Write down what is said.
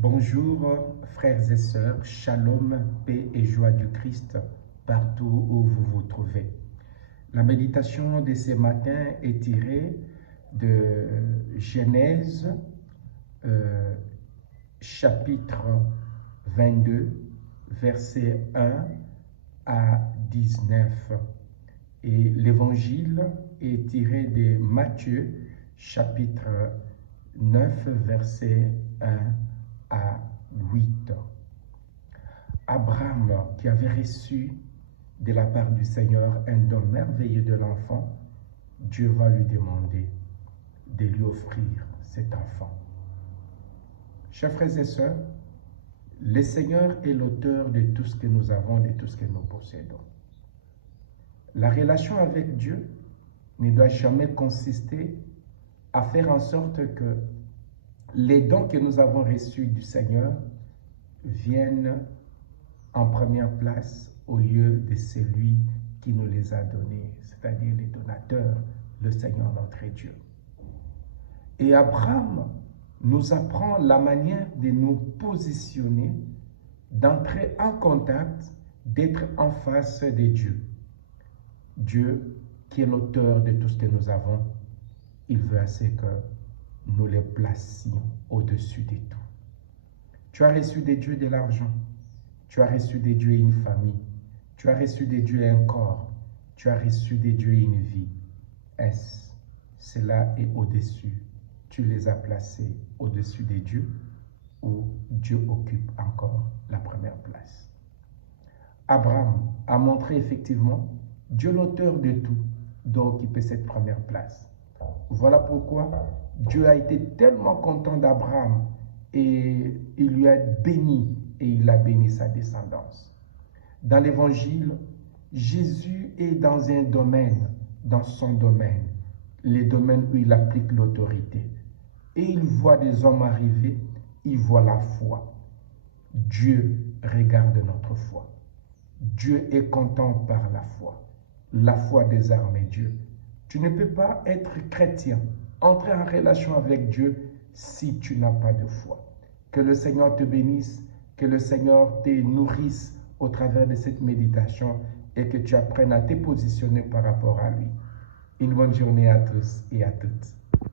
Bonjour frères et sœurs, shalom, paix et joie du Christ partout où vous vous trouvez. La méditation de ce matin est tirée de Genèse chapitre 22, versets 1 à 19. Et l'évangile est tiré de Matthieu chapitre 9, versets 1 à 8. Abraham, qui avait reçu de la part du Seigneur un don merveilleux de l'enfant, Dieu va lui demander de lui offrir cet enfant. Chers frères et sœurs, le Seigneur est l'auteur de tout ce que nous avons, de tout ce que nous possédons. La relation avec Dieu ne doit jamais consister à faire en sorte que les dons que nous avons reçus du Seigneur viennent en première place au lieu de celui qui nous les a donnés, c'est-à-dire les donateurs, le Seigneur notre Dieu. Et Abraham nous apprend la manière de nous positionner, d'entrer en contact, d'être en face de Dieu. Dieu, qui est l'auteur de tout ce que nous avons, il veut assez que nous les placions au-dessus de tout. Tu as reçu de Dieu de l'argent, tu as reçu de Dieu une famille, tu as reçu de Dieu un corps, tu as reçu de Dieu une vie. Cela est au-dessus. Tu les as placés au-dessus de Dieu, où Dieu occupe encore la première place. Abraham a montré effectivement Dieu l'auteur de tout doit occuper cette première place. Voilà pourquoi Dieu a été tellement content d'Abraham et il lui a béni et il a béni sa descendance. Dans l'évangile, Jésus est dans un domaine, dans son domaine, les domaines où il applique l'autorité. Et il voit des hommes arriver, il voit la foi. Dieu regarde notre foi. Dieu est content par la foi désarme Dieu. Tu ne peux pas être chrétien, entrer en relation avec Dieu si tu n'as pas de foi. Que le Seigneur te bénisse, que le Seigneur te nourrisse au travers de cette méditation et que tu apprennes à te positionner par rapport à lui. Une bonne journée à tous et à toutes.